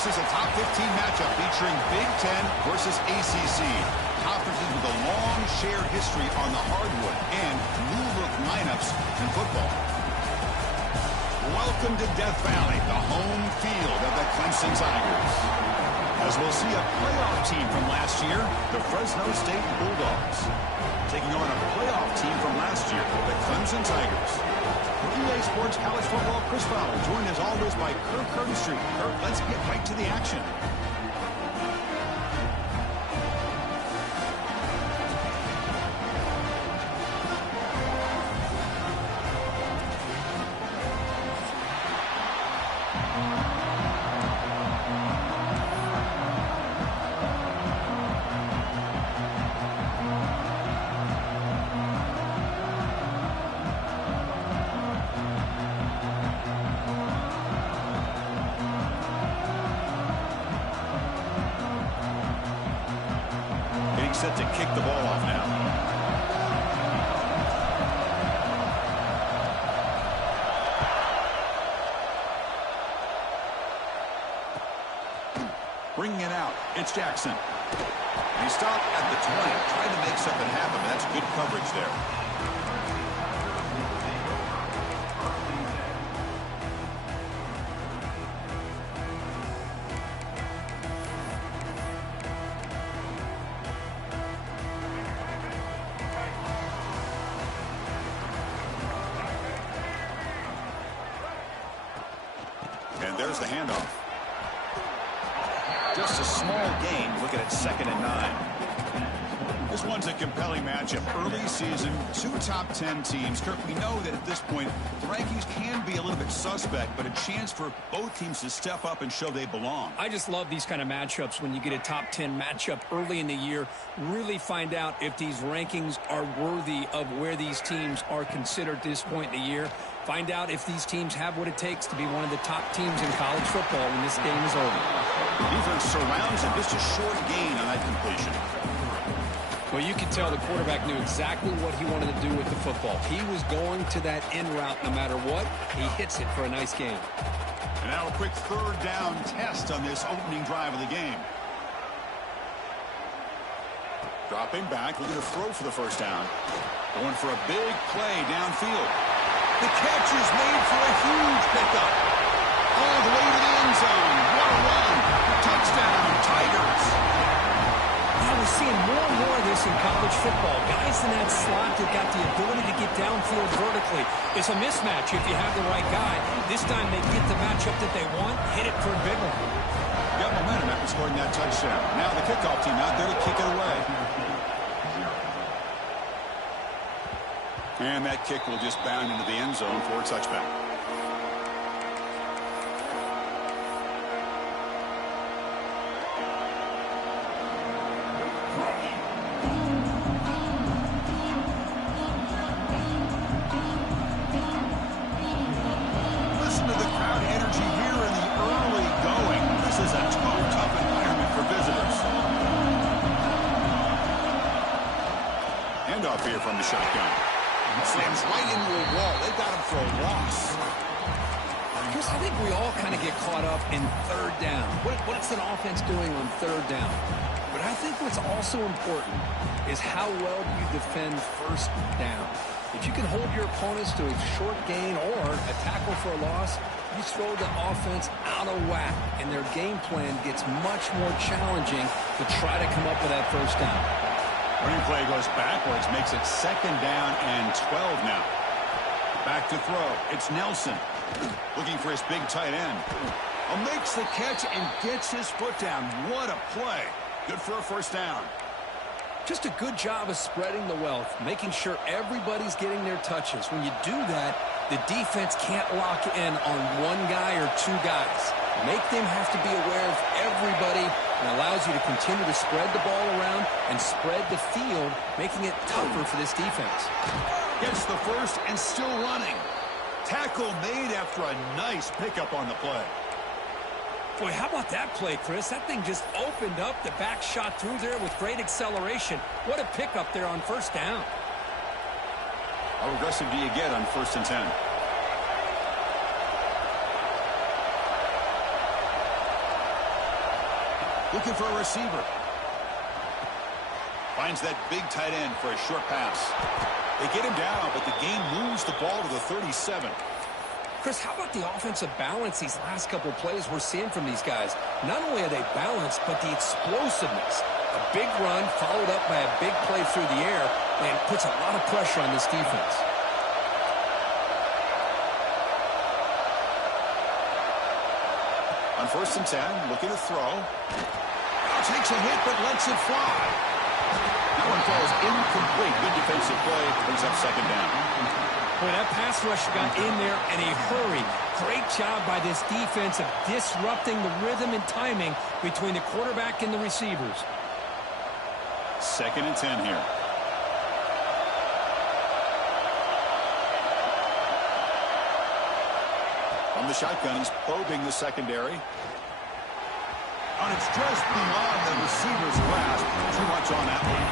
This is a top 15 matchup featuring Big Ten versus ACC. Conferences with a long shared history on the hardwood and new-look lineups in football. Welcome to Death Valley, the home field of the Clemson Tigers. As we'll see a playoff team from last year, the Fresno State Bulldogs, taking on a playoff team from last year, the Clemson Tigers. For EA Sports College Football, Chris Fowler, joined as always by Kirk Curtis. Kirk, let's get right to the action. Set to kick the ball off now. Bringing it out, it's Jackson. And he stopped at the 20, trying to make something happen, but that's good coverage there. And there's the handoff. Just a small gain, looking at 2nd and 9. This one's a compelling matchup. Early season, 2 top 10 teams. Kirk, we know that at this point, the rankings can be a little bit suspect, but a chance for both teams to step up and show they belong. I just love these kind of matchups when you get a top 10 matchup early in the year. Really find out if these rankings are worthy of where these teams are considered at this point in the year. Find out if these teams have what it takes to be one of the top teams in college football when this game is over. Defense surrounds him. Just a short gain on that completion. Well, you can tell the quarterback knew exactly what he wanted to do with the football. He was going to that end route no matter what. He hits it for a nice gain. And now a quick 3rd down test on this opening drive of the game. Dropping back, looking to throw for the 1st down. Going for a big play downfield. The catch is made for a huge pickup. All the way to the end zone. What a run. Touchdown, Tigers. Now we're seeing more and more of this in college football. Guys in that slot that got the ability to get downfield vertically. It's a mismatch if you have the right guy. This time they get the matchup that they want, hit it for a big one. Got momentum after scoring that touchdown. Now the kickoff team out there to kick it away. And that kick will just bound into the end zone for a touchback. Listen to the crowd energy here in the early going. This is a tough environment for visitors. Handoff here from the shotgun. Slams right into a wall. They got him for a loss. Chris, I think we all kind of get caught up in 3rd down. What's an offense doing on 3rd down? But I think what's also important is how well you defend 1st down. If you can hold your opponents to a short gain or a tackle for a loss, you throw the offense out of whack, and their game plan gets much more challenging to try to come up with that 1st down. Running play goes backwards, makes it 2nd down and 12 now. Back to throw. It's Nelson looking for his big tight end. Makes the catch and gets his foot down. What a play. Good for a 1st down. Just a good job of spreading the wealth, making sure everybody's getting their touches. When you do that, the defense can't lock in on one guy or 2 guys. Make them have to be aware of everybody, and allows you to continue to spread the ball around and spread the field, making it tougher for this defense. Gets the 1st and still running. Tackle made after a nice pickup on the play. Boy, how about that play, Chris? That thing just opened up. The back shot through there with great acceleration. What a pickup there on 1st down. How aggressive do you get on 1st and 10? Looking for a receiver. Finds that big tight end for a short pass. They get him down, but the game moves the ball to the 37. Chris, how about the offensive balance these last couple plays we're seeing from these guys? Not only are they balanced, but the explosiveness. A big run followed up by a big play through the air, and puts a lot of pressure on this defense. On 1st and 10, looking to throw. Now takes a hit, but lets it fly. That one falls incomplete. Good defensive play. Brings up 2nd down. Boy, that pass rush got in there in a hurry. Great job by this defense of disrupting the rhythm and timing between the quarterback and the receivers. 2nd and 10 here. From the shotgun, he's probing the secondary. And it's just beyond the receiver's grasp. Too much on that one.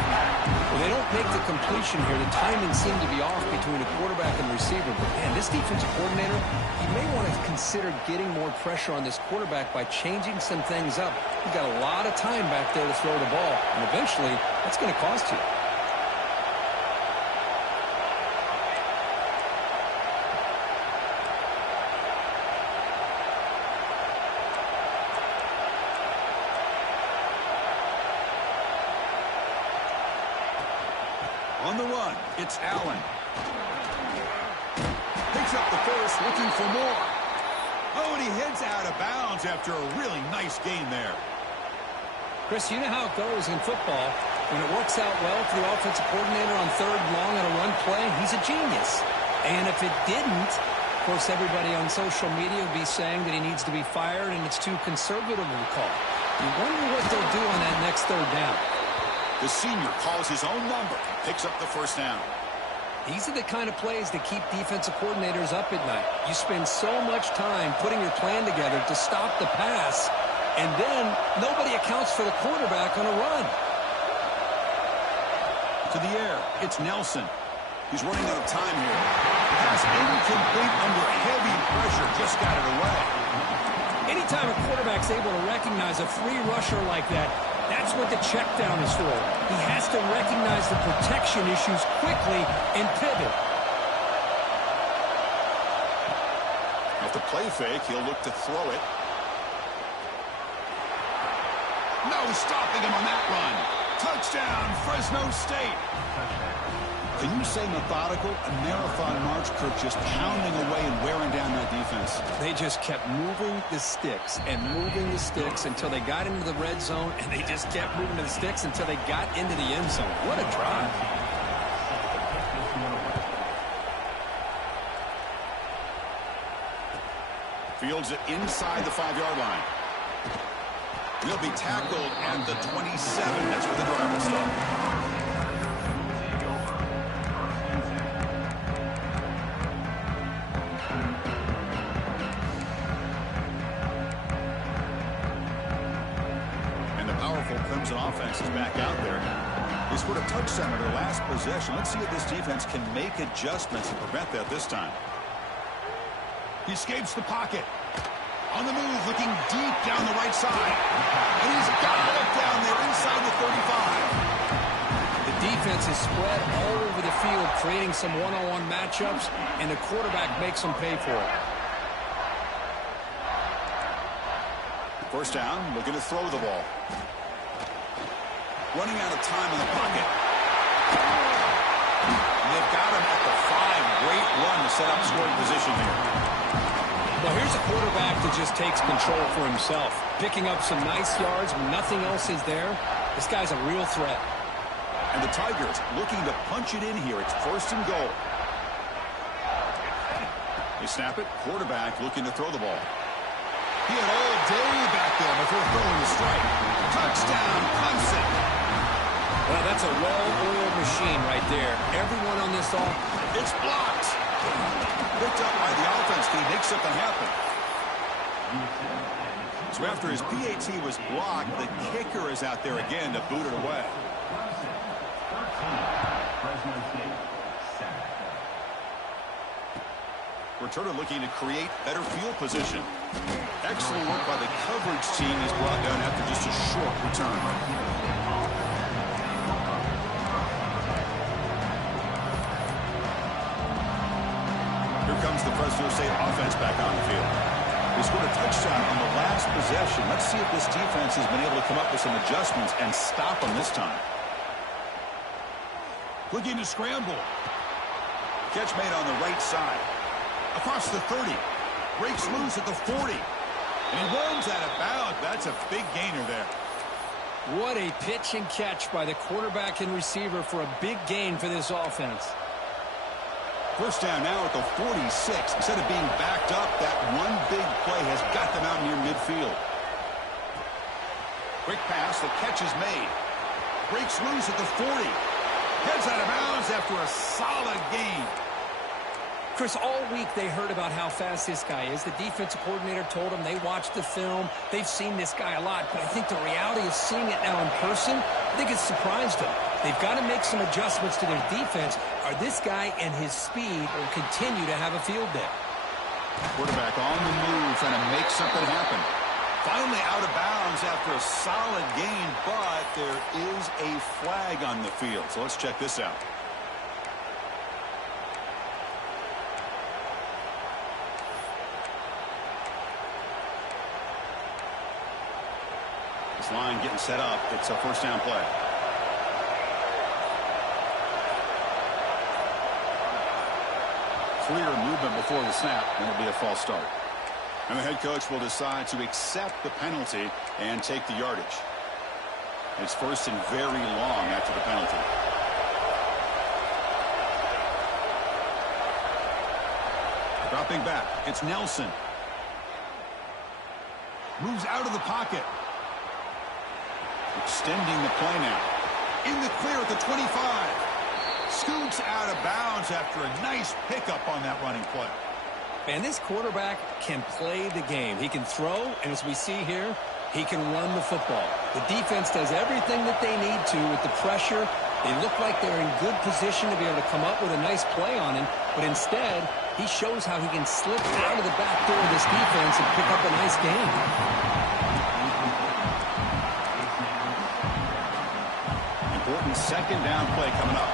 Well, they don't make the completion here. The timing seemed to be off between the quarterback and the receiver. But, man, this defensive coordinator, he may want to consider getting more pressure on this quarterback by changing some things up. He's got a lot of time back there to throw the ball. And eventually, that's going to cost you. On the run, it's Allen. Picks up the first, looking for more. Oh, and he heads out of bounds after a really nice gain there. Chris, you know how it goes in football. When it works out well for the offensive coordinator on 3rd and long on a run play, he's a genius. And if it didn't, of course, everybody on social media would be saying that he needs to be fired and it's too conservative of a call. You wonder what they'll do on that next 3rd down. The senior calls his own number, picks up the 1st down. These are the kind of plays that keep defensive coordinators up at night. You spend so much time putting your plan together to stop the pass, and then nobody accounts for the quarterback on a run. To the air, it's Nelson. He's running out of time here. Pass incomplete under heavy pressure, just got it away. Anytime a quarterback's able to recognize a free rusher like that, that's what the check down is for. He has to recognize the protection issues quickly and pivot. At the play fake, he'll look to throw it. No stopping him on that run. Touchdown, Fresno State. Can you say methodical? A marathon march, Kirk, just pounding away and wearing down that defense. They just kept moving the sticks and moving the sticks until they got into the red zone, and they just kept moving the sticks until they got into the end zone. What a drive. Fields it inside the 5-yard line. He'll be tackled at the 27. That's where the drive will start. Clemson offense is back out there. They scored a touchdown in their last possession. Let's see if this defense can make adjustments and prevent that this time. He escapes the pocket. On the move, looking deep down the right side. And he's got it down there inside the 35. The defense is spread all over the field, creating some one-on-one matchups, and the quarterback makes them pay for it. 1st down, looking to throw the ball. Running out of time in the pocket. And they've got him at the 5. Great run to set up scoring position here. Well, here's a quarterback that just takes control for himself. Picking up some nice yards when nothing else is there. This guy's a real threat. And the Tigers looking to punch it in here. It's 1st and goal. They snap it. Quarterback looking to throw the ball. He had all day back there before throwing the strike. Touchdown, Clemson. Well, that's a well-oiled machine right there. Everyone on this offense. It's blocked. Picked up by the offense. Can he make something happen? So after his PAT was blocked, the kicker is out there again to boot it away. Returner looking to create better field position. Excellent work by the coverage team. He's brought down after just a short return. Here comes the Fresno State offense back on the field. They scored a touchdown on the last possession. Let's see if this defense has been able to come up with some adjustments and stop them this time. Looking to scramble. Catch made on the right side. Across the 30. Breaks loose at the 40. And he runs out of bounds. That's a big gainer there. What a pitch and catch by the quarterback and receiver for a big gain for this offense. First down now at the 46. Instead of being backed up, that one big play has got them out near midfield. Quick pass. The catch is made. Breaks loose at the 40. Heads out of bounds after a solid gain. Chris, all week they heard about how fast this guy is. The defensive coordinator told them they watched the film. They've seen this guy a lot, but I think the reality of seeing it now in person, I think it's surprised them. They've got to make some adjustments to their defense, or this guy and his speed will continue to have a field day. Quarterback on the move, trying to make something happen. Finally out of bounds after a solid gain, but there is a flag on the field. So let's check this out. This line getting set up. It's a first down play. Clear movement before the snap, and it'll be a false start. And the head coach will decide to accept the penalty and take the yardage. It's first and very long after the penalty. Dropping back, it's Nelson. Moves out of the pocket. Extending the play now. In the clear at the 25. Scoots out of bounds after a nice pickup on that running play. And this quarterback can play the game. He can throw, and as we see here, he can run the football. The defense does everything that they need to with the pressure. They look like they're in good position to be able to come up with a nice play on him, but instead, he shows how he can slip out of the back door of this defense and pick up a nice gain. Important second down play coming up.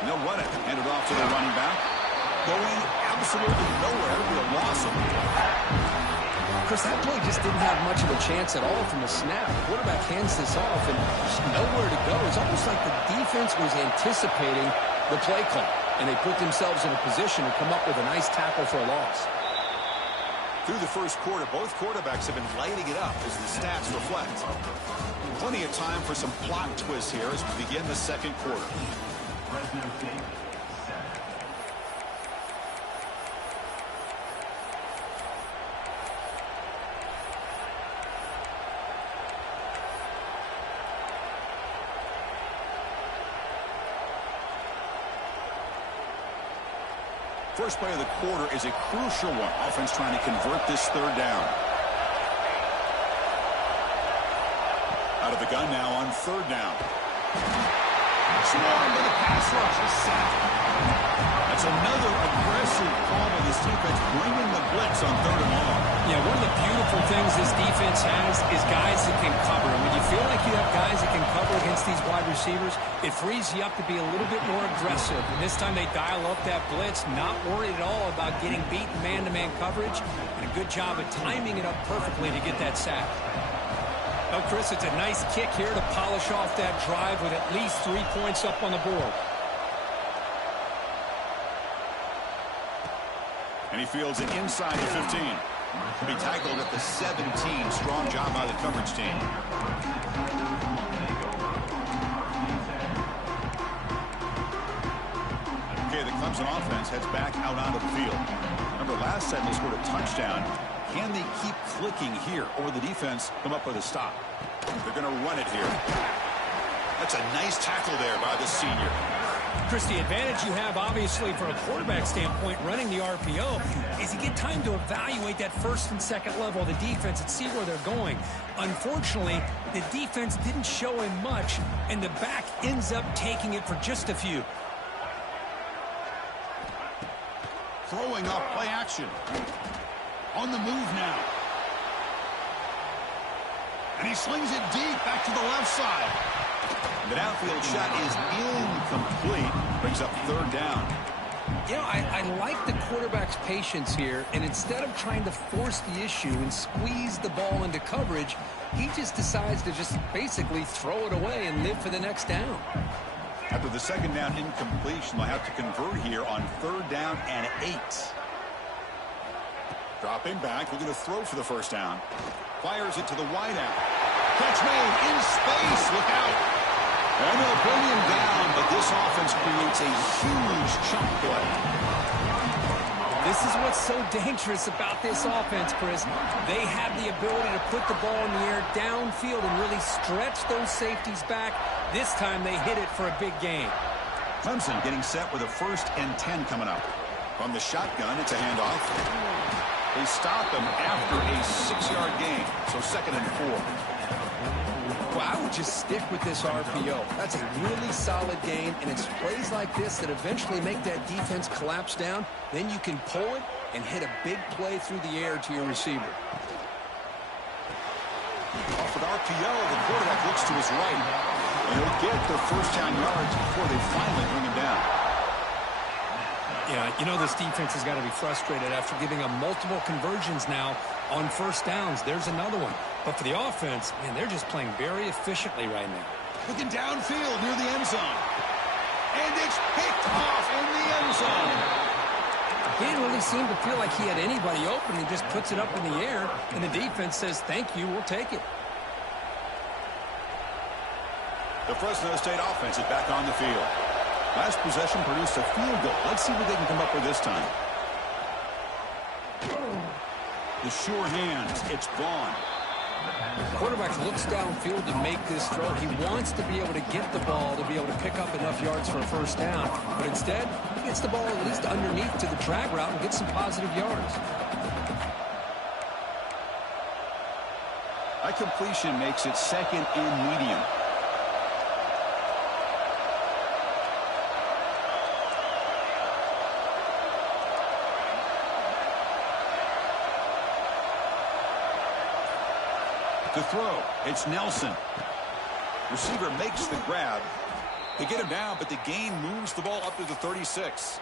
And they'll run it. Hand it off to the running back. Going absolutely nowhere. It'll be a loss of it. Chris, that play just didn't have much of a chance at all from the snap. The quarterback hands this off and there's nowhere to go. It's almost like the defense was anticipating the play call, and they put themselves in a position to come up with a nice tackle for a loss. Through the first quarter, both quarterbacks have been lighting it up as the stats reflect. Plenty of time for some plot twists here as we begin the second quarter. First play of the quarter is a crucial one. Offense trying to convert this third down. Out of the gun now on third down. Swarmed by the pass rush. A sack. That's another aggressive call by this defense, bringing the blitz on third and long. Yeah, one of the beautiful things this defense has is guys that can cover. And when you feel like you have guys that can cover against these wide receivers, it frees you up to be a little bit more aggressive. And this time they dial up that blitz, not worried at all about getting beat in man-to-man coverage. And a good job of timing it up perfectly to get that sack. Oh, Chris, it's a nice kick here to polish off that drive with at least 3 points up on the board. And he fields it inside the 15. He'll be tackled at the 17. Strong job by the coverage team. Okay, the Clemson offense heads back out onto the field. Remember, last time they scored a touchdown. Can they keep clicking here, or the defense come up with a stop? They're going to run it here. That's a nice tackle there by the senior. Chris, the advantage you have, obviously, from a quarterback standpoint, running the RPO, is you get time to evaluate that first and second level of the defense and see where they're going. Unfortunately, the defense didn't show him much, and the back ends up taking it for just a few. Throwing off play action. On the move now. And he slings it deep back to the left side. The downfield shot is incomplete. Brings up third down. You know, I like the quarterback's patience here, and instead of trying to force the issue and squeeze the ball into coverage, he just decides to just basically throw it away and live for the next down. After the second down incompletion, they'll have to convert here on third down and 8. Dropping back, looking to throw for the first down. Fires it to the wideout. Catch made in space. Look out. And they'll bring him down, but this offense creates a huge chunk play. This is what's so dangerous about this offense, Chris. They have the ability to put the ball in the air downfield and really stretch those safeties back. This time they hit it for a big gain. Clemson getting set with a 1st and 10 coming up. From the shotgun, it's a handoff. They stop him after a 6-yard gain, so 2nd and 4. Well, I would just stick with this RPO. That's a really solid gain, and it's plays like this that eventually make that defense collapse down. Then you can pull it and hit a big play through the air to your receiver. Off an RPO, the quarterback looks to his right. And he'll get the first down yards before they finally bring him down. Yeah, you know this defense has got to be frustrated after giving them multiple conversions now on first downs. There's another one. But for the offense, man, they're just playing very efficiently right now. Looking downfield near the end zone. And it's picked off in the end zone. He didn't really seem to feel like he had anybody open. He just puts it up in the air, and the defense says, thank you, we'll take it. The Fresno State offense is back on the field. Last possession produced a field goal. Let's see what they can come up with this time. The sure hands. It's Vaughn. The quarterback looks downfield to make this throw. He wants to be able to get the ball to be able to pick up enough yards for a first down. But instead, he gets the ball at least underneath to the drag route and gets some positive yards. That completion makes it 2nd and medium. To throw, it's Nelson. Receiver makes the grab. They get him down, but the gain moves the ball up to the 36.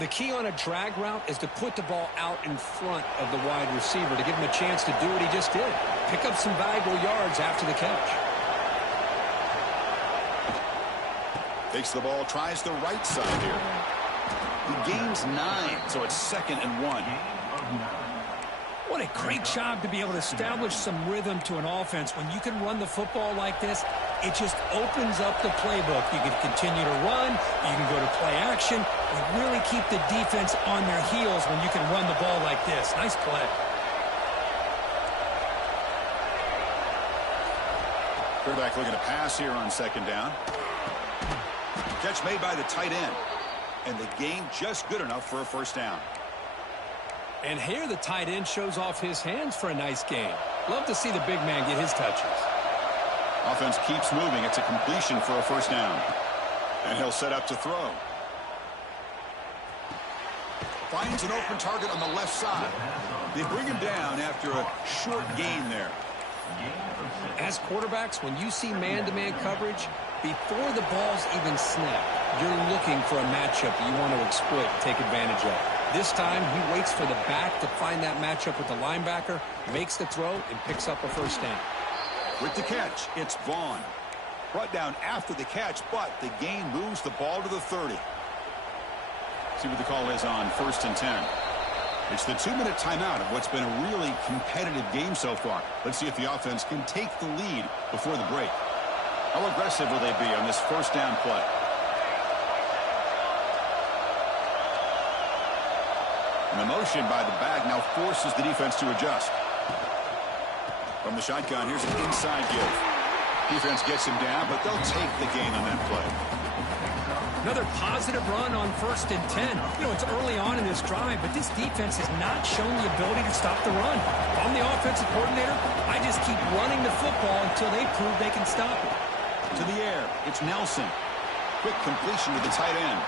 The key on a drag route is to put the ball out in front of the wide receiver to give him a chance to do what he just did. Pick up some valuable yards after the catch. Takes the ball, tries the right side here. He gains 9, so it's 2nd and 1. What a great job to be able to establish some rhythm to an offense. When you can run the football like this, it just opens up the playbook. You can continue to run. You can go to play action. You really keep the defense on their heels when you can run the ball like this. Nice play. Quarterback looking to pass here on 2nd down. Catch made by the tight end. And the gain just good enough for a first down. And here the tight end shows off his hands for a nice gain. Love to see the big man get his touches. Offense keeps moving. It's a completion for a first down. And he'll set up to throw. Finds an open target on the left side. They bring him down after a short gain there. As quarterbacks, when you see man-to-man coverage, before the ball's even snapped, you're looking for a matchup you want to exploit and take advantage of. This time, he waits for the back to find that matchup with the linebacker, makes the throw, and picks up a first down. With the catch, it's Vaughn. Brought down after the catch, but the gain moves the ball to the 30. See what the call is on 1st and 10. It's the 2-minute timeout of what's been a really competitive game so far. Let's see if the offense can take the lead before the break. How aggressive will they be on this first down play? And the motion by the back now forces the defense to adjust. From the shotgun, here's an inside give. Defense gets him down, but they'll take the gain on that play. Another positive run on 1st and 10. You know, it's early on in this drive, but this defense has not shown the ability to stop the run. If I'm the offensive coordinator, I just keep running the football until they prove they can stop it. To the air, it's Nelson. Quick completion to the tight end.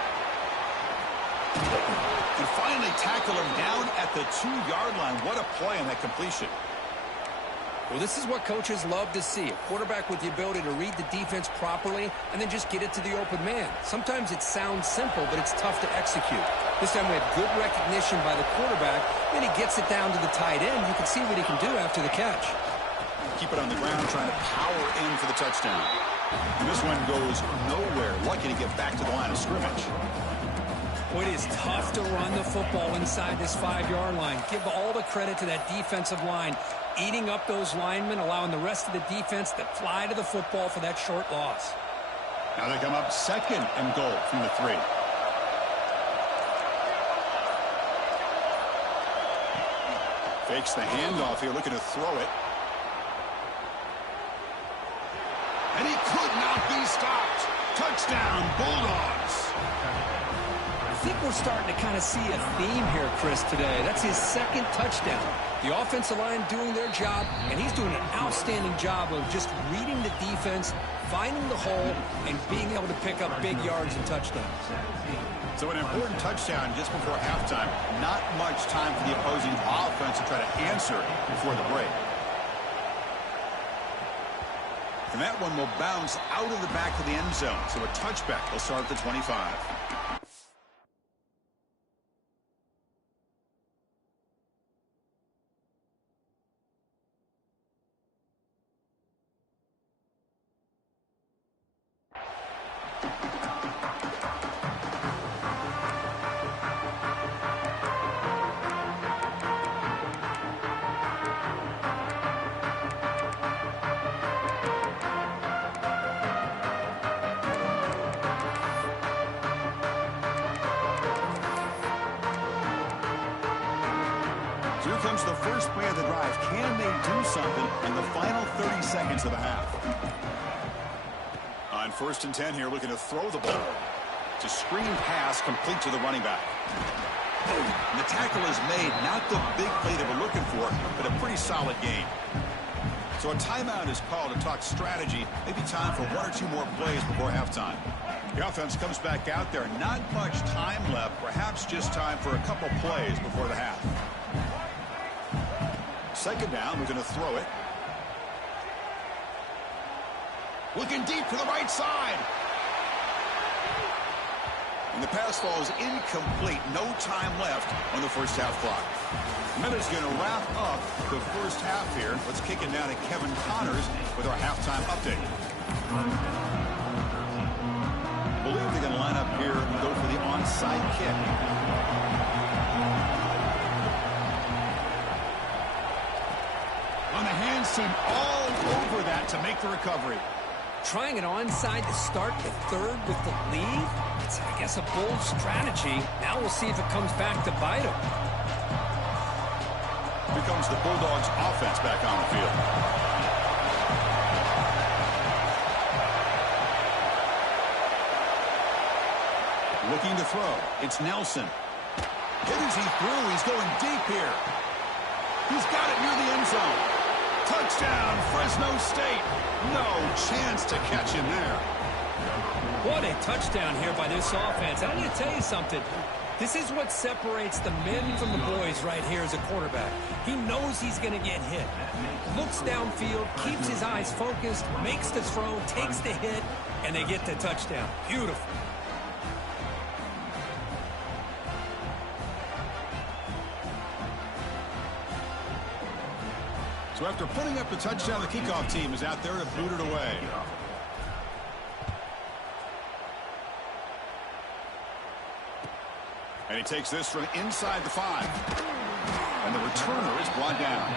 And finally tackle him down at the 2-yard line. What a play on that completion. Well, this is what coaches love to see. A quarterback with the ability to read the defense properly and then just get it to the open man. Sometimes it sounds simple, but it's tough to execute. This time we have good recognition by the quarterback. Then he gets it down to the tight end. You can see what he can do after the catch. Keep it on the ground, trying to power in for the touchdown. And this one goes nowhere. Lucky to get back to the line of scrimmage. It is tough to run the football inside this 5-yard line. Give all the credit to that defensive line, eating up those linemen, allowing the rest of the defense to fly to the football for that short loss. Now they come up 2nd and goal from the 3. Fakes the handoff here, looking to throw it. And he could not be stopped. Touchdown, Bulldogs. I think we're starting to kind of see a theme here, Chris, today. That's his 2nd touchdown. The offensive line doing their job, and he's doing an outstanding job of just reading the defense, finding the hole, and being able to pick up big yards and touchdowns. So an important touchdown just before halftime. Not much time for the opposing offense to try to answer before the break. And that one will bounce out of the back of the end zone. So a touchback will start at the 25. Here comes the first play of the drive. Can they do something in the final 30 seconds of the half? On 1st and 10 here, looking to throw the ball. It's a screen pass complete to the running back. And the tackle is made. Not the big play that we're looking for, but a pretty solid game. So a timeout is called to talk strategy. Maybe time for 1 or 2 more plays before halftime. The offense comes back out there. Not much time left. Perhaps just time for a couple plays before the half. 2nd down, we're going to throw it. Looking deep to the right side. And the pass falls incomplete. No time left on the first half clock. Minutes going to wrap up the first half here. Let's kick it down to Kevin Connors with our halftime update. I believe they're going to line up here and go for the onside kick. On the handstand, all over that to make the recovery. Trying an onside to start the 3rd with the lead? It's, I guess, a bold strategy. Now we'll see if it comes back to bite them. Here comes the Bulldogs offense back on the field. Looking to throw. It's Nelson. Hit as he threw. He's going deep here. He's got it near the end zone. Touchdown, Fresno State. No chance to catch him there. What a touchdown here by this offense. And I'm going to tell you something. This is what separates the men from the boys right here as a quarterback. He knows he's going to get hit. Looks downfield, keeps his eyes focused, makes the throw, takes the hit, and they get the touchdown. Beautiful. So after putting up the touchdown, the kickoff team is out there to boot it away. And he takes this from inside the 5. And the returner is brought down.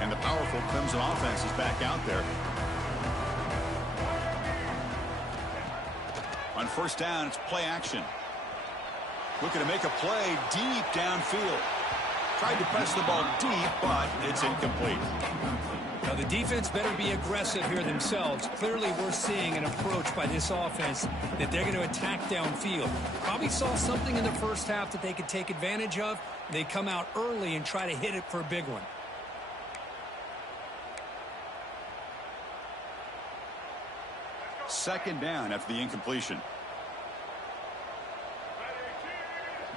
And the powerful Clemson offense is back out there. On first down, it's play action. Looking to make a play deep downfield. Tried to press the ball deep, but it's incomplete. Now, the defense better be aggressive here themselves. Clearly, we're seeing an approach by this offense that they're going to attack downfield. Probably saw something in the first half that they could take advantage of. They come out early and try to hit it for a big one. Second down after the incompletion.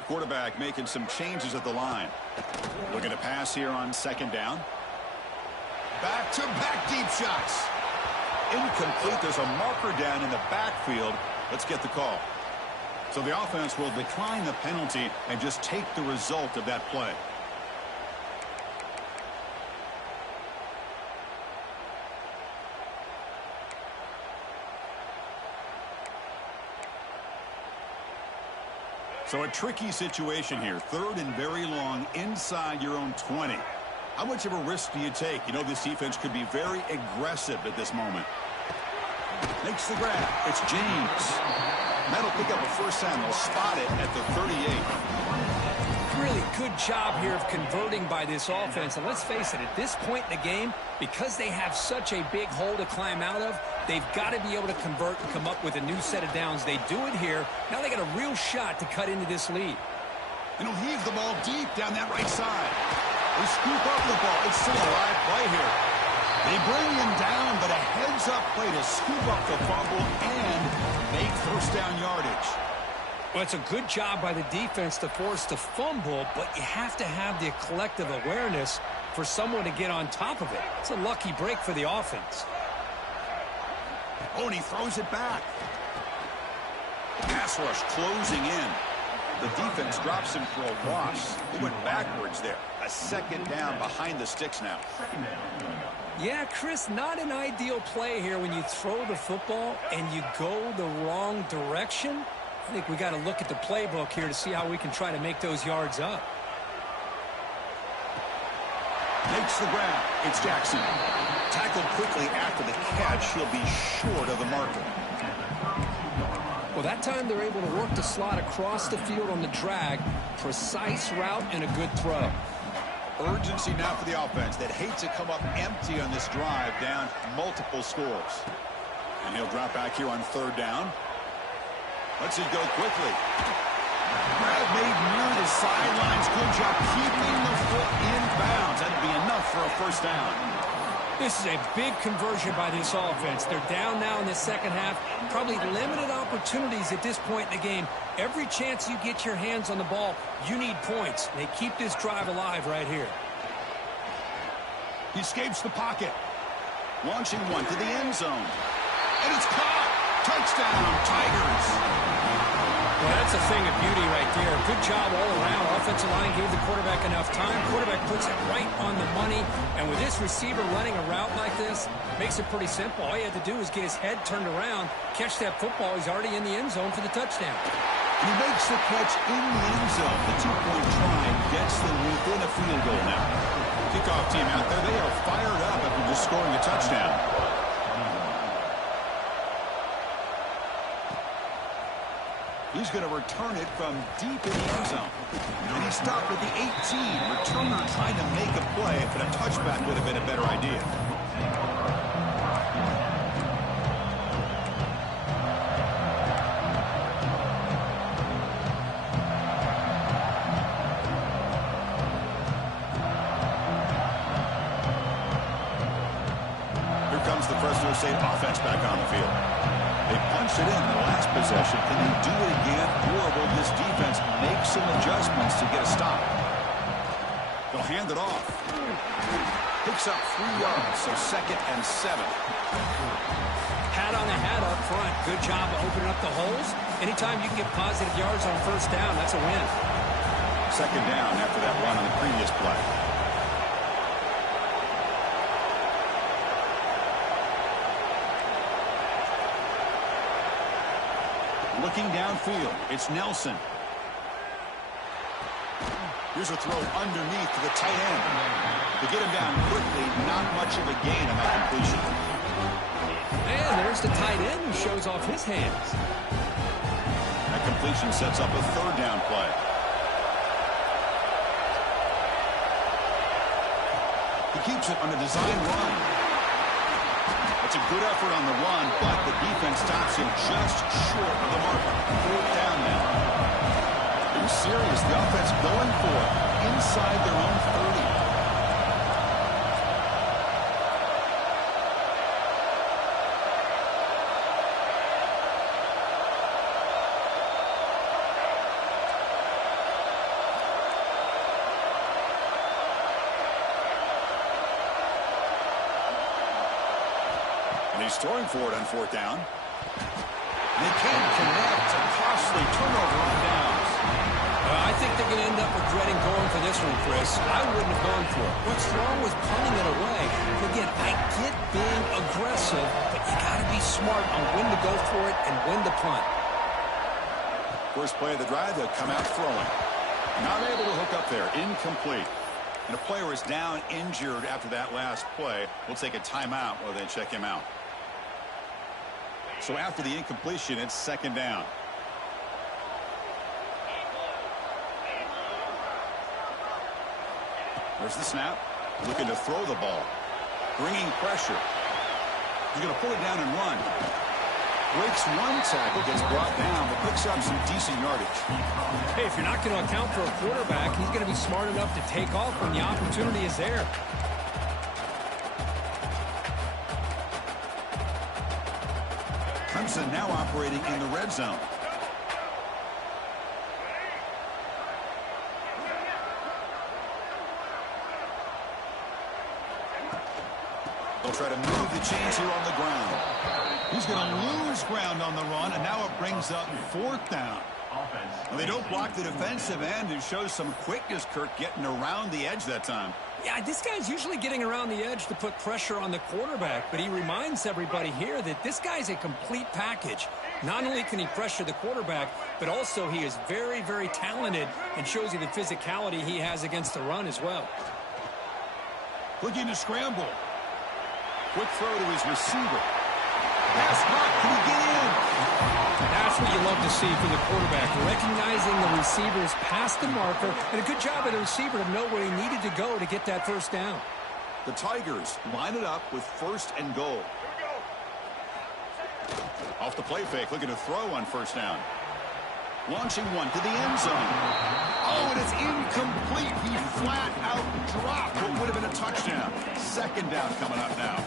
Quarterback making some changes at the line. Looking to pass here on second down. Back-to-back deep shots. Incomplete. There's a marker down in the backfield. Let's get the call. So the offense will decline the penalty and just take the result of that play. So a tricky situation here. Third and very long inside your own 20. How much of a risk do you take? You know, this defense could be very aggressive at this moment. Makes the grab. It's James. That'll pick up a first down. They'll spot it at the 38. Really good job here of converting by this offense. And let's face it, at this point in the game, because they have such a big hole to climb out of, they've got to be able to convert and come up with a new set of downs. They do it here. Now they got a real shot to cut into this lead. And he'll heave the ball deep down that right side. They scoop up the ball. It's still a live play here. They bring him down, but a heads-up play to scoop up the fumble and make first down yardage. Well, it's a good job by the defense to force the fumble, but you have to have the collective awareness for someone to get on top of it. It's a lucky break for the offense. Oh, and he throws it back. Pass rush closing in. The defense drops him for a loss. He went backwards there. A second down behind the sticks now. Yeah, Chris, not an ideal play here when you throw the football and you go the wrong direction. I think we got to look at the playbook here to see how we can try to make those yards up. Makes the grab. It's Jackson. Tackled quickly after the catch. He'll be short of the marker. Well, that time they're able to work the slot across the field on the drag. Precise route and a good throw. Urgency now for the offense that hates to come up empty on this drive, down multiple scores. And he'll drop back here on third down. Lets it go quickly. Grab made near the sidelines. Good job keeping the foot in bounds. That'd be enough for a first down. This is a big conversion by this offense. They're down now in the second half. Probably limited opportunities at this point in the game. Every chance you get your hands on the ball, you need points. They keep this drive alive right here. He escapes the pocket. Launching one to the end zone. And it's caught. Touchdown, Tigers. Well, that's a thing of beauty right there. Good job all around. Offensive line gave the quarterback enough time. Quarterback puts it right on the money. And with this receiver running a route like this, makes it pretty simple. All you have to do is get his head turned around, catch that football. He's already in the end zone for the touchdown. He makes the catch in the end zone. The two-point try gets them within a field goal now. Kickoff team out there, they are fired up after just scoring a touchdown. He's going to return it from deep in the end zone. And he stopped at the 18. Returner trying to make a play, but a touchback would have been a better idea. Here comes the Fresno State offense back on the field. They punched it in the last possession. Can they do it again, or will this defense make some adjustments to get a stop? They'll hand it off. Picks up 3 yards, so 2nd and 7. Hat on the hat up front. Good job of opening up the holes. Anytime you can get positive yards on first down, that's a win. 2nd down after that run on the previous play. Looking downfield, it's Nelson. Here's a throw underneath to the tight end. To get him down quickly, not much of a gain on that completion. And there's the tight end who shows off his hands. That completion sets up a third down play. He keeps it on a design run. It's a good effort on the run, but the defense stops him just short of the marker. Fourth down now. Being serious, the offense going for it inside their own 30. He's throwing for it on fourth down. They can't connect. A costly turnover on downs. I think they're going to end up regretting going for this one, Chris. I wouldn't have gone for it. What's wrong with punting it away? Again, I get being aggressive, but you got to be smart on when to go for it and when to punt. First play of the drive, they'll come out throwing. Not able to hook up there. Incomplete. And a player is down injured after that last play. We'll take a timeout while they check him out. So after the incompletion, it's second down. There's the snap. Looking to throw the ball. Bringing pressure. He's going to pull it down and run. Breaks one tackle, gets brought down, but picks up some decent yardage. Hey, if you're not going to account for a quarterback, he's going to be smart enough to take off when the opportunity is there. Clemson now operating in the red zone. They'll try to move the chains here on the ground. He's going to lose ground on the run, and now it brings up fourth down. Well, they don't block the defensive end. It shows some quickness, Kirk, getting around the edge that time. Yeah, this guy's usually getting around the edge to put pressure on the quarterback, but he reminds everybody here that this guy's a complete package. Not only can he pressure the quarterback, but also he is very, very talented and shows you the physicality he has against the run as well. Looking to scramble. Quick throw to his receiver. Pass caught. Can he get in? That's what you love to see from the quarterback, recognizing the receivers past the marker, and a good job of the receiver to know where he needed to go to get that first down. The Tigers line it up with first and goal. Off the play fake, looking to throw on first down. Launching one to the end zone. Oh, and it's incomplete. He flat out dropped what would have been a touchdown. Second down coming up now.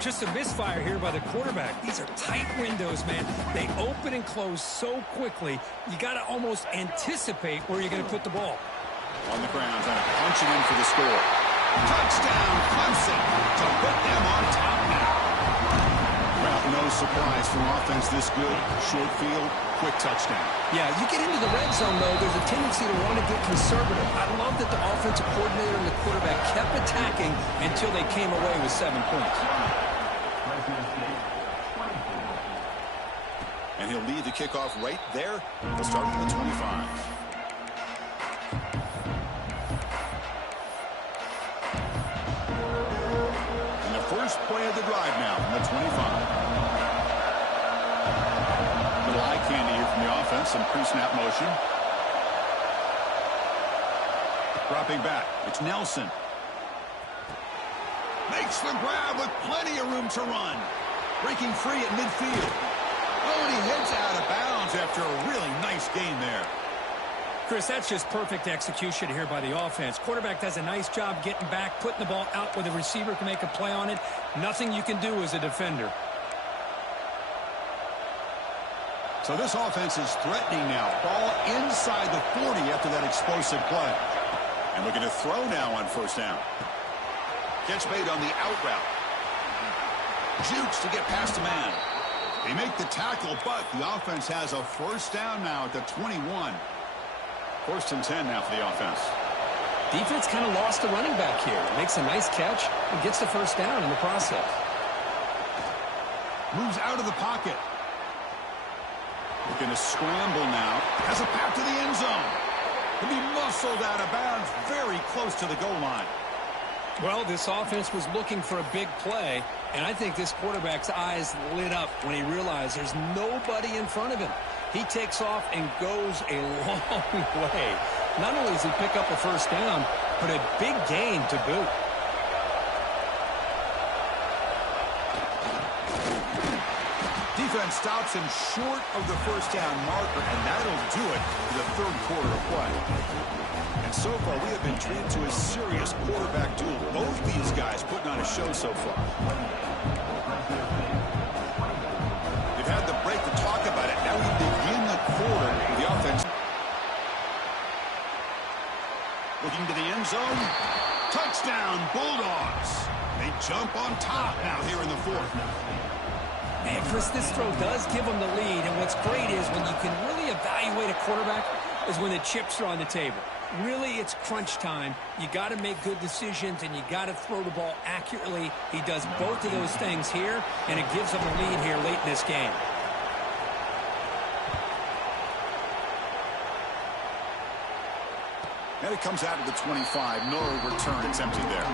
Just a misfire here by the quarterback. These are tight windows, man. They open and close so quickly, you got to almost anticipate where you're going to put the ball. On the ground, trying to punch it in for the score. Touchdown, Clemson, to put them on top now. Well, no surprise from offense this good. Short field, quick touchdown. Yeah, you get into the red zone, though, there's a tendency to want to get conservative. I love that the offensive coordinator and the quarterback kept attacking until they came away with 7 points. And he'll lead the kickoff right there. We'll start at the 25. And the first play of the drive now from the 25. Little eye candy here from the offense. Some pre-snap motion. Dropping back. It's Nelson. Makes the grab with plenty of room to run. Breaking free at midfield. Oh, and he heads out of bounds after a really nice gain there. Chris, that's just perfect execution here by the offense. Quarterback does a nice job getting back, putting the ball out where the receiver can make a play on it. Nothing you can do as a defender. So this offense is threatening now. Ball inside the 40 after that explosive play. And looking to throw now on first down. Catch made on the out route. Jukes to get past a man. They make the tackle, but the offense has a first down now at the 21. First and 10 now for the offense. Defense kind of lost the running back here. Makes a nice catch and gets the first down in the process. Moves out of the pocket. Looking to scramble now. Has a path to the end zone. He'll be muscled out of bounds very close to the goal line. Well, this offense was looking for a big play, and I think this quarterback's eyes lit up when he realized there's nobody in front of him. He takes off and goes a long way. Not only does he pick up a first down, but a big gain to boot. Defense stops him short of the first down marker, and that'll do it for the third quarter of play. And so far, we have been treated to a serious quarterback duel. Both these guys putting on a show so far. They've had the break to talk about it. Now we begin the quarter with the offense. Looking to the end zone. Touchdown, Bulldogs. They jump on top now here in the fourth. And Chris, this throw does give them the lead, and what's great is when you can really evaluate a quarterback is when the chips are on the table. Really, it's crunch time. You got to make good decisions, and you got to throw the ball accurately. He does both of those things here, and it gives them the lead here late in this game. And it comes out of the 25. No return. It's empty there.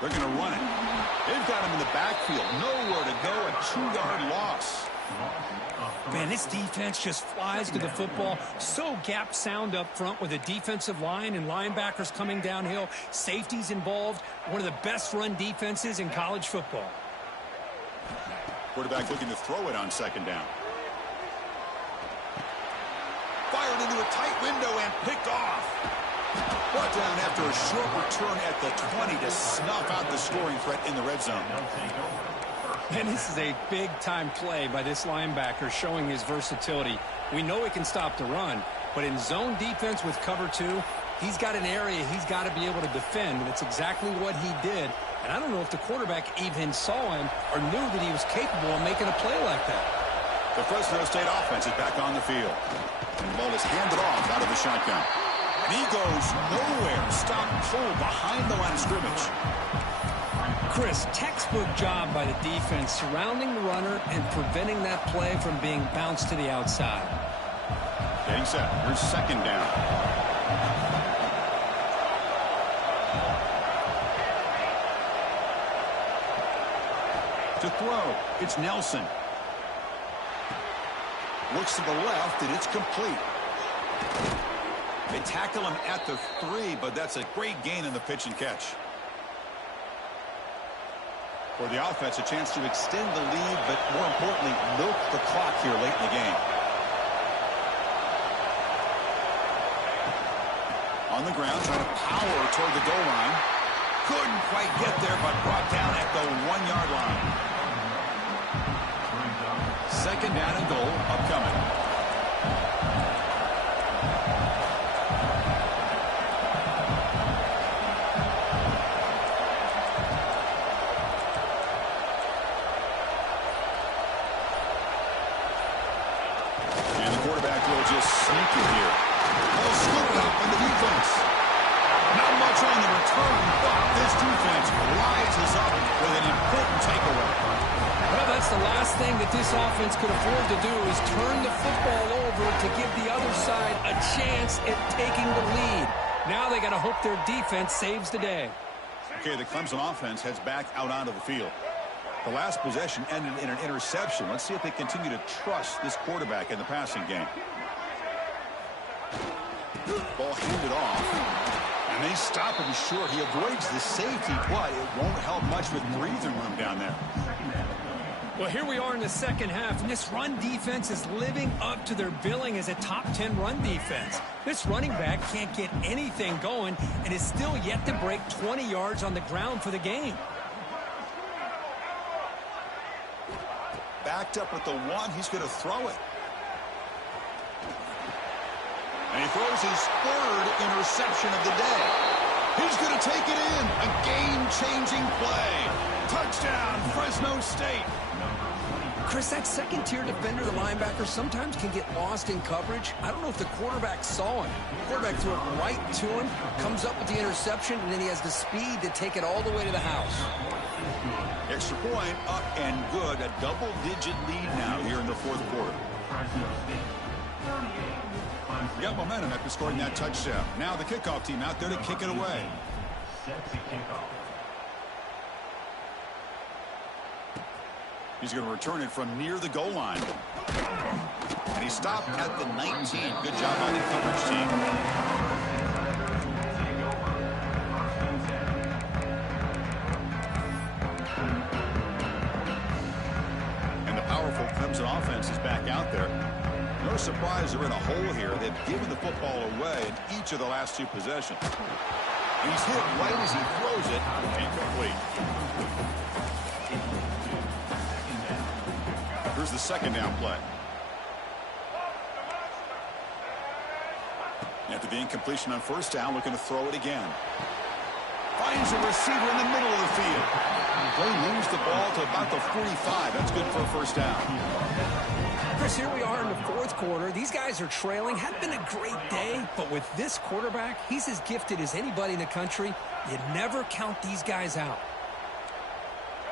They're going to run it. They've got him in the backfield. Nowhere to go. A 2-yard loss. Man, this defense just flies to the football. So gap sound up front with a defensive line and linebackers coming downhill. Safeties involved. One of the best run defenses in college football. Quarterback looking to throw it on second down. Fired into a tight window and picked off. Brought down after a short return at the 20 to snuff out the scoring threat in the red zone. And this is a big-time play by this linebacker showing his versatility. We know he can stop the run, but in zone defense with cover 2, he's got an area he's got to be able to defend, and that's exactly what he did. And I don't know if the quarterback even saw him or knew that he was capable of making a play like that. The Fresno State offense is back on the field. And the ball is handed off out of the shotgun. And he goes nowhere. Stop pull behind the line of scrimmage. Chris, textbook job by the defense surrounding the runner and preventing that play from being bounced to the outside. Getting set. Here's second down. To throw, it's Nelson. Looks to the left, and it's complete. They tackle him at the 3, but that's a great gain in the pitch and catch. For the offense, a chance to extend the lead, but more importantly, milk the clock here late in the game. On the ground, trying to power toward the goal line. Couldn't quite get there, but brought down at the 1-yard line. Second down and goal upcoming. And the quarterback will just sneak it here. Oh, scoop up on the defense. Not much on the return, but this defense rises up with an important takeaway. Well, that's the last thing that this offense could afford to do is turn the football over to give the other side a chance at taking the lead. Now they got to hope their defense saves the day. Okay, the Clemson offense heads back out onto the field. The last possession ended in an interception. Let's see if they continue to trust this quarterback in the passing game. Ball handed off. And they stop him short. He avoids the safety, but it won't help much with breathing room down there. Well, here we are in the second half, and this run defense is living up to their billing as a top 10 run defense. This running back can't get anything going and is still yet to break 20 yards on the ground for the game. Backed up at the 1, he's going to throw it. And he throws his third interception of the day. He's going to take it in. A game-changing play. Touchdown, Fresno. Fresno State. Chris, that second-tier defender, the linebacker, sometimes can get lost in coverage. I don't know if the quarterback saw him. The quarterback threw it right to him, comes up with the interception, and then he has the speed to take it all the way to the house. Extra point, up and good. A double-digit lead now here in the fourth quarter. Got momentum after scoring that touchdown. Now the kickoff team out there to kick it away. He's going to return it from near the goal line. And he stopped at the 19. Good job by the coverage team. And the powerful Clemson offense is back out there. No surprise they're in a hole here. They've given the football away in each of the last two possessions. He's hit right as he throws it. Incomplete. Here's the second down play. After the incompletion on first down, looking to throw it again. Finds a receiver in the middle of the field. They lose the ball to about the 45. That's good for a first down. Chris, here we are in the fourth quarter. These guys are trailing. Hadn't been a great day, but with this quarterback, he's as gifted as anybody in the country. You never count these guys out.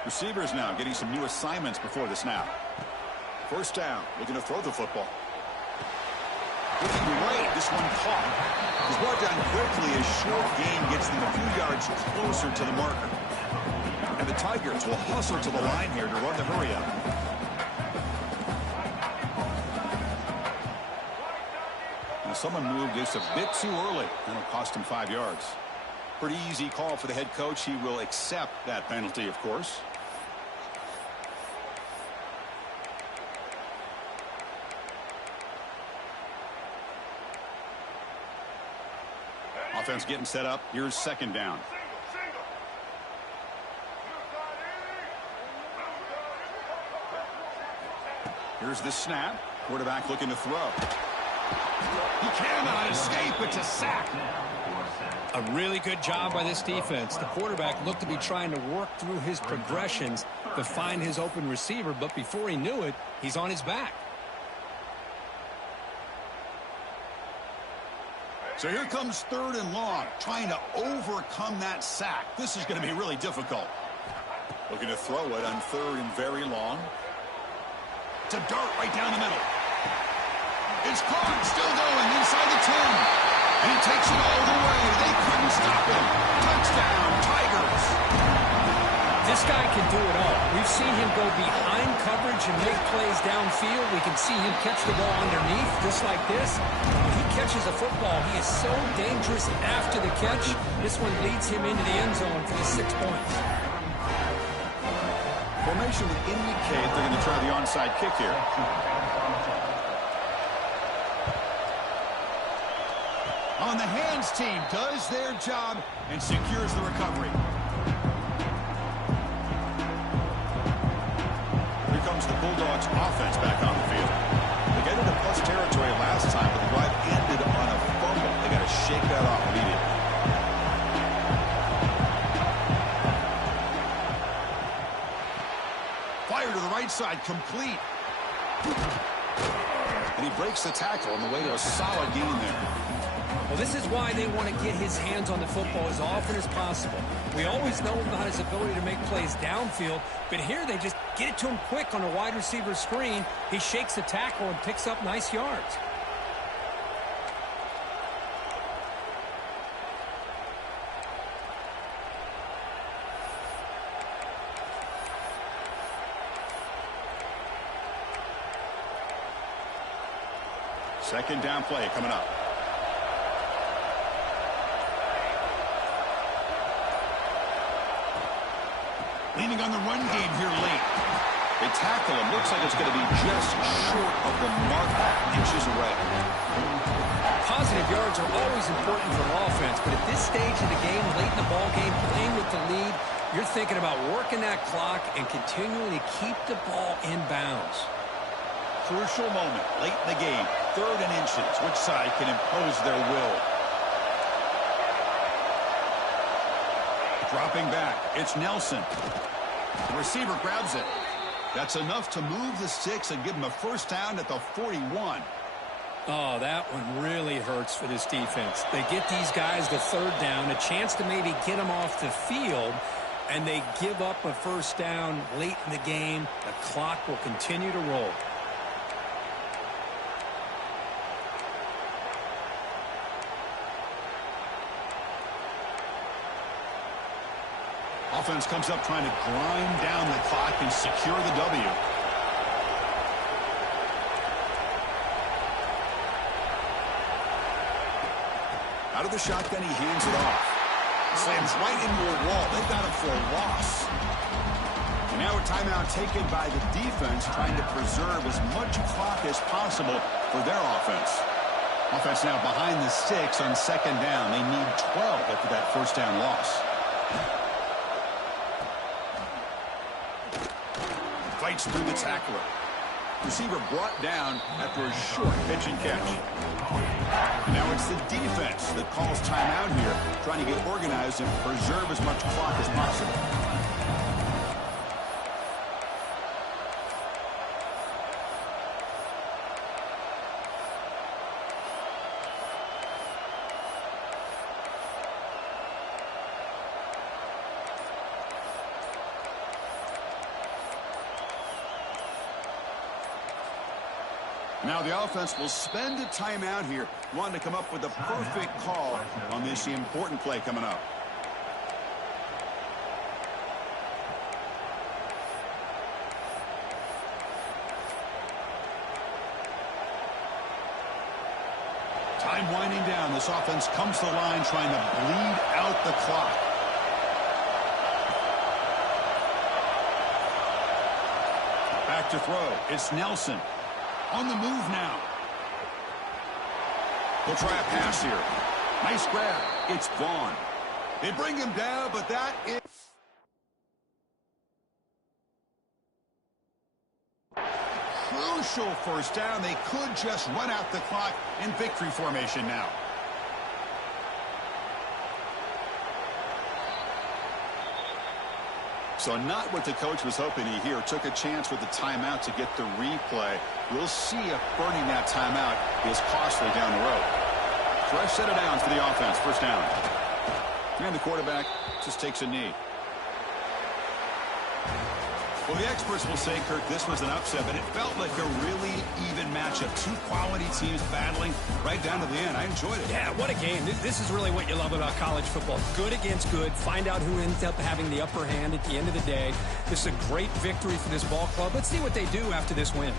Receivers now getting some new assignments before the snap. First down, looking to throw the football. Looking great, this one caught. He's brought down quickly as short gain gets them a few yards closer to the marker. And the Tigers will hustle to the line here to run the hurry up. Now someone moved this a bit too early. That'll cost him 5 yards. Pretty easy call for the head coach. He will accept that penalty, of course. Offense getting set up. Here's second down. Here's the snap. Quarterback looking to throw. He cannot escape. It's a sack. A really good job by this defense. The quarterback looked to be trying to work through his progressions to find his open receiver, but before he knew it, he's on his back. So here comes third and long, trying to overcome that sack. This is going to be really difficult. Looking to throw it on third and very long. It's a dart right down the middle. It's caught, still going inside the 10. And he takes it all the way. They couldn't stop him. Touchdown, Tigers. This guy can do it all. We've seen him go behind coverage and make plays downfield. We can see him catch the ball underneath, just like this. When he catches a football, he is so dangerous after the catch. This one leads him into the end zone for the 6 points. Formation would indicate they're going to try the onside kick here. On the hands team does their job and secures the recovery. Here comes the Bulldogs offense back on the field. They got into plus territory last time, but the drive ended on a fumble. They got to shake that off immediately. Fire to the right side, complete. And he breaks the tackle on the way to a solid gain there. Well, this is why they want to get his hands on the football as often as possible. We always know about his ability to make plays downfield, but here they just get it to him quick on a wide receiver screen. He shakes the tackle and picks up nice yards. Second down play coming up. Leaning on the run game here late. They tackle him. Looks like it's going to be just short of the mark, inches away. Positive yards are always important for an offense, but at this stage of the game, late in the ball game, playing with the lead, you're thinking about working that clock and continuing to keep the ball in bounds. Crucial moment late in the game. Third and inches. Which side can impose their will? Dropping back. It's Nelson. The receiver grabs it. That's enough to move the sticks and give him a first down at the 41. Oh, that one really hurts for this defense. They get these guys the third down, a chance to maybe get them off the field, and they give up a first down late in the game. The clock will continue to roll. Offense comes up trying to grind down the clock and secure the W. Out of the shotgun, he hands it off. Slams right into a wall. They've got him for a loss. And now a timeout taken by the defense, trying to preserve as much clock as possible for their offense. Offense now behind the sticks on second down. They need 12 after that first down loss. Fights through the tackler. Receiver brought down after a short pitch and catch. And now it's the defense that calls timeout here, trying to get organized and preserve as much clock as possible. Now the offense will spend a timeout here, wanting to come up with the perfect call on this important play coming up. Time winding down. This offense comes to the line trying to bleed out the clock. Back to throw. It's Nelson. On the move now. They'll try a pass here. Nice grab. It's Vaughn. They bring him down, but that is crucial first down. They could just run out the clock in victory formation now. So not what the coach was hoping to hear. Took a chance with the timeout to get the replay. We'll see if burning that timeout is costly down the road. Fresh set of downs for the offense. First down. And the quarterback just takes a knee. Well, the experts will say, Kirk, this was an upset, but it felt like a really even matchup. Two quality teams battling right down to the end. I enjoyed it. Yeah, what a game. This is really what you love about college football. Good against good. Find out who ends up having the upper hand at the end of the day. This is a great victory for this ball club. Let's see what they do after this win.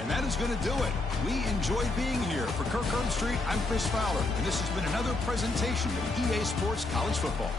And that is going to do it. We enjoyed being here. For Kirk Herbstreit, I'm Chris Fowler, and this has been another presentation of EA Sports College Football.